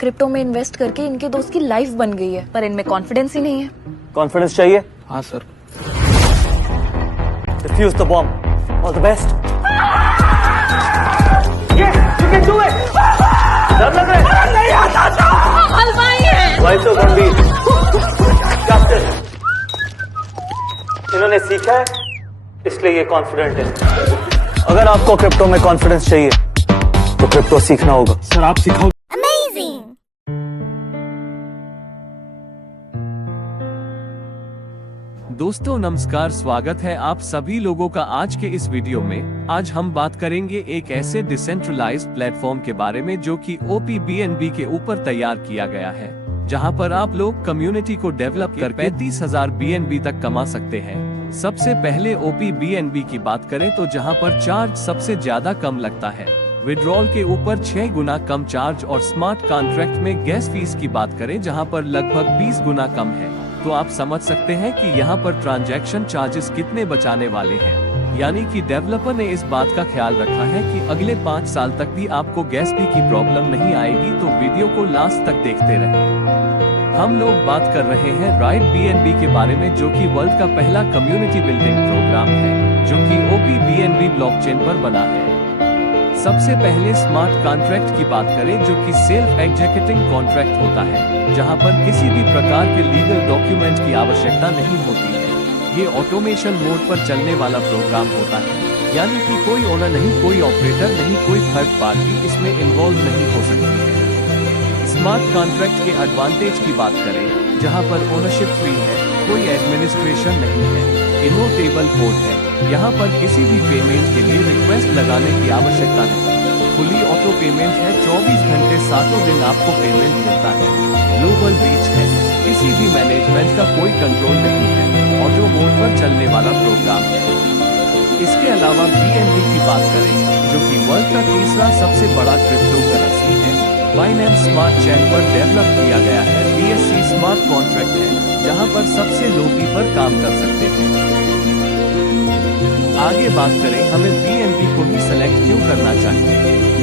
Crypto में invest करके इनके दोस्त की लाइफ बन गई है, पर इनमें कॉन्फिडेंस ही नहीं है। कॉन्फिडेंस चाहिए? हाँ sir. Defuse the bomb. All the best. You can do it. डर लग रहा है? नहीं आता था। हलवाई है। भाई तो गंभीर। कैप्टन, इन्होंने सीखा है इसलिए ये कॉन्फिडेंट है। अगर आपको क्रिप्टो में कॉन्फिडेंस चाहिए तो क्रिप्टो सीखना होगा। सर आप सिखाओ। दोस्तों नमस्कार, स्वागत है आप सभी लोगों का आज के इस वीडियो में। आज हम बात करेंगे एक ऐसे डिसेंट्रलाइज्ड प्लेटफॉर्म के बारे में जो कि OPBNB के ऊपर तैयार किया गया है, जहां पर आप लोग कम्युनिटी को डेवलप कर 35,000 BNB तक कमा सकते हैं। सबसे पहले OPBNB की बात करें तो जहां पर चार्ज सबसे ज्यादा कम लगता है, विड्रॉल के ऊपर 6 गुना कम चार्ज, और स्मार्ट कॉन्ट्रैक्ट में गैस फीस की बात करें जहां पर लगभग 20 गुना कम है। तो आप समझ सकते हैं कि यहाँ पर ट्रांजैक्शन चार्जेस कितने बचाने वाले हैं। यानी कि डेवलपर ने इस बात का ख्याल रखा है कि अगले 5 साल तक भी आपको गैस फी की प्रॉब्लम नहीं आएगी। तो वीडियो को लास्ट तक देखते रहें। हम लोग बात कर रहे हैं राइट BNB के बारे में, जो कि वर्ल्ड का पहला कम्युनिटी बिल्डिंग प्रोग्राम है, जो कि OPBNB ब्लॉकचेन पर बना है। सबसे पहले स्मार्ट कॉन्ट्रैक्ट की बात करें, जो कि सेल्फ एग्जीक्यूटिंग कॉन्ट्रैक्ट होता है, जहां पर किसी भी प्रकार के लीगल डॉक्यूमेंट की आवश्यकता नहीं होती है। ये ऑटोमेशन मोड पर चलने वाला प्रोग्राम होता है, यानी कि कोई ओनर नहीं, कोई ऑपरेटर नहीं, कोई थर्ड पार्टी इसमें इन्वॉल्व नहीं हो सकती है। स्मार्ट कॉन्ट्रैक्ट के एडवांटेज की बात करें, जहां पर ओनरशिप फ्री है, कोई एडमिनिस्ट्रेशन नहीं है, इमोटेबल कोड है, यहाँ पर किसी भी पेमेंट के लिए रिक्वेस्ट लगाने की आवश्यकता नहीं, फुली ऑटो पेमेंट है, 24 घंटे 7 दिन आपको पेमेंट मिलता है, ग्लोबल रीच है, किसी भी मैनेजमेंट का कोई कंट्रोल नहीं है, ऑटो मोड पर चलने वाला प्रोग्राम है। इसके अलावा BNB की बात करें, जो कि वर्ल्ड का तीसरा सबसे बड़ा क्रिप्टो करेंसी है, बाइनेंस स्मार्ट चेन पर डेवलप किया गया है। BSC स्मार्ट कॉन्ट्रैक्ट है, जहां पर सबसे लो फी पर काम कर सकते हैं। आगे बात करें हमें BNB को ही सेलेक्ट क्यों करना चाहिए।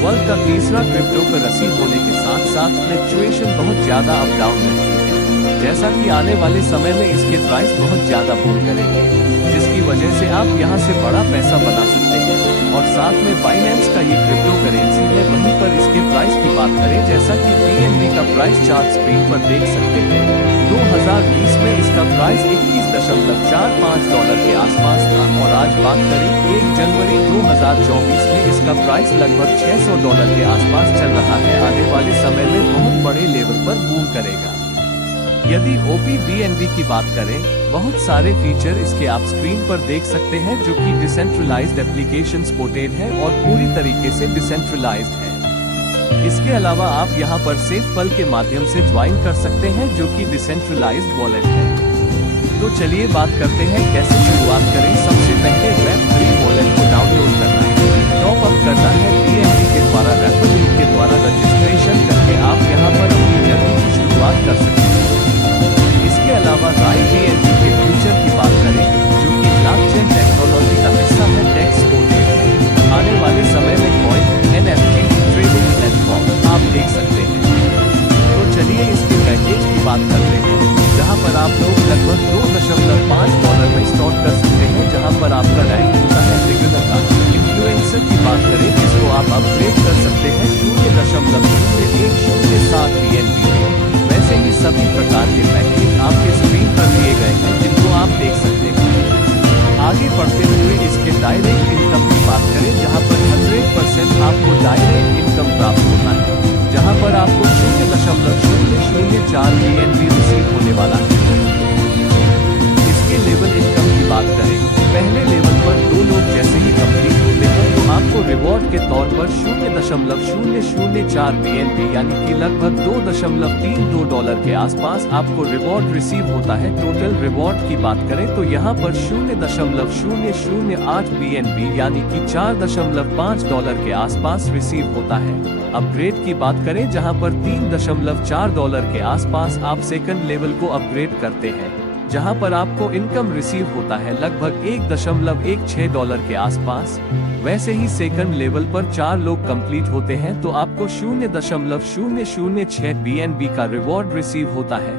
वर्ल्ड का तीसरा क्रिप्टो करेंसी होने के साथ साथ फ्लक्चुएशन बहुत ज्यादा अप डाउन रहती है, जैसा कि आने वाले समय में इसके प्राइस बहुत ज्यादा बूम करेंगे, जिसकी वजह से आप यहां से बड़ा पैसा बना सकते हैं। और साथ में बाइनेंस का ये क्रिप्टो करेंसी है, वहीं पर इसके प्राइस की बात करें, जैसा कि BNB का प्राइस चार्ट स्क्रीन पर देख सकते हैं। 2020 में इसका प्राइस $21.45 के आसपास था, और आज बात करें 1 जनवरी 2024 में इसका प्राइस लगभग $600 के आसपास चल रहा है। आने वाले समय में बहुत बड़े लेवल पर बूम करेगा। यदि OPBNB की बात करें, बहुत सारे फीचर इसके आप स्क्रीन पर देख सकते हैं, जो कि डिसेंट्रलाइज्ड एप्लीकेशन सपोर्टेड है और पूरी तरीके से डिसेंट्रलाइज्ड है। इसके अलावा आप यहां पर सेफपल के माध्यम से ज्वाइन कर सकते हैं, जो कि डिसेंट्रलाइज्ड वॉलेट है। तो चलिए बात करते हैं कैसे शुरुआत करें। सबसे पहले Web3 वॉलेट को डाउनलोड करना है, टॉप अप करना है BNB के द्वारा, रेफरल के द्वारा रजिस्ट्रेशन करके आप यहां पर अपनी जर्नी की शुरुआत कर सकते हैं। इसके अलावा राइट BNB के फ्यूचर की बात करें, जो कि ब्लॉकचेन टेक्नोलॉजी का हिस्सा है, डेक्स कोडेड है। आने वाले समय में कॉइन, NFT, ट्रेडिंग प्लेटफॉर्म आप देख सकते हैं। तो चलिए इसके पैकेज की बात करते हैं, जहां पर आप लोग लगभग $2.5 में स्टार्ट कर सकते हैं, जहां पर आपका रैंक होता है रेगुलर का। इन्फ्लुएंसर की बात करें, जिसको आप अपग्रेड कर सकते हैं 0.0107 BNB में। वैसे ही सभी प्रकार के पैकेज आपके स्क्रीन पर दिए गए हैं, जिनको आप देख सकते हैं। आगे बढ़ते हुए इसके डायरेक्ट इनकम की बात करें, जहां पर 100% आपको डायरेक्ट इनकम प्राप्त होता है, जहां पर आपको 0.004 BNB रिसीव होने वाला है। इसके लेवल इनकम की बात करें, पहले लेवल पर 2 लोग जैसे ही कंप्लीट होते हैं तो आपको रिवॉर्ड के तौर पर 0.004 BNB यानी कि लगभग $2.32 के आसपास आपको रिवॉर्ड रिसीव होता है। टोटल रिवॉर्ड की बात करें तो यहाँ पर 0.008 BNB यानी कि $4.5 के आसपास रिसीव होता है। अपग्रेड की बात करें, जहाँ पर $3.4 के आसपास आप सेकंड लेवल को अपग्रेड करते हैं। जहां पर आपको इनकम रिसीव होता है लगभग $1.16 के आसपास। वैसे ही सेकंड लेवल पर 4 लोग कंप्लीट होते हैं तो आपको 0.006 BNB का रिवॉर्ड रिसीव होता है,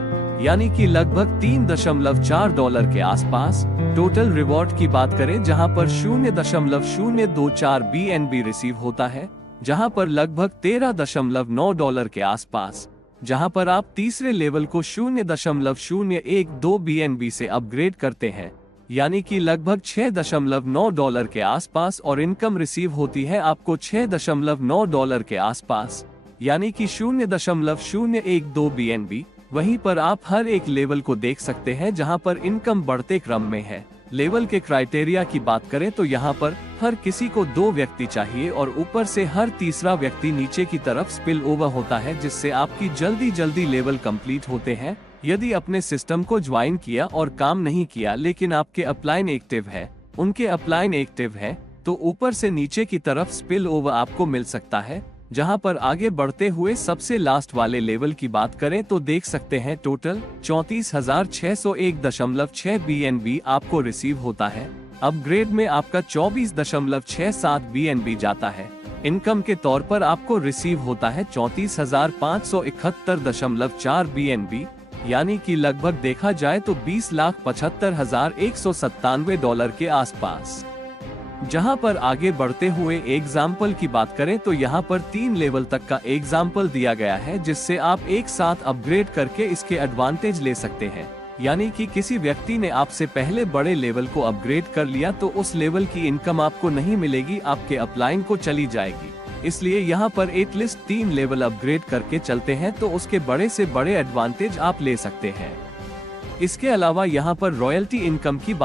यानी कि लगभग $3.4 के आसपास। टोटल रिवॉर्ड की बात करें जहां पर 0.024 BNB रिसीव होता है, जहां पर लगभग $13.9 के आसपास। जहां पर आप तीसरे लेवल को 0.012 BNB से अपग्रेड करते हैं, यानी कि लगभग $6.9 के आसपास, और इनकम रिसीव होती है आपको $6.9 के आसपास, यानी कि 0.012 BNB। वहीं पर आप हर एक लेवल को देख सकते हैं जहां पर इनकम बढ़ते क्रम में है। लेवल के क्राइटेरिया की बात करें तो यहाँ पर हर किसी को 2 व्यक्ति चाहिए और ऊपर से हर तीसरा व्यक्ति नीचे की तरफ स्पिल ओवर होता है, जिससे आपकी जल्दी लेवल कंप्लीट होते हैं। यदि अपने सिस्टम को ज्वाइन किया और काम नहीं किया लेकिन आपके अपलाइन एक्टिव है, उनके अपलाइन एक्टिव है, तो ऊपर से नीचे की तरफ स्पिल ओवर आपको मिल सकता है। जहां पर आगे बढ़ते हुए सबसे लास्ट वाले लेवल की बात करें तो देख सकते हैं टोटल 34,601.6 BNB आपको रिसीव होता है। अपग्रेड में आपका 24.67 BNB जाता है। इनकम के तौर पर आपको रिसीव होता है 34,571.4 BNB, यानी कि लगभग देखा जाए तो $20,75,197 के आसपास। जहां पर आगे बढ़ते हुए एग्जाम्पल की बात करें तो यहां पर 3 लेवल तक का एग्जाम्पल दिया गया है, जिससे आप एक साथ अपग्रेड करके इसके एडवांटेज ले सकते हैं। यानी कि किसी व्यक्ति ने आपसे पहले बड़े लेवल को अपग्रेड कर लिया तो उस लेवल की इनकम आपको नहीं मिलेगी, आपके अपलाइन को चली जाएगी। इसलिए यहाँ पर एटलीस्ट 3 लेवल अपग्रेड करके चलते हैं तो उसके बड़े से बड़े एडवांटेज आप ले सकते हैं। इसके अलावा यहाँ पर रॉयल्टी इनकम की बात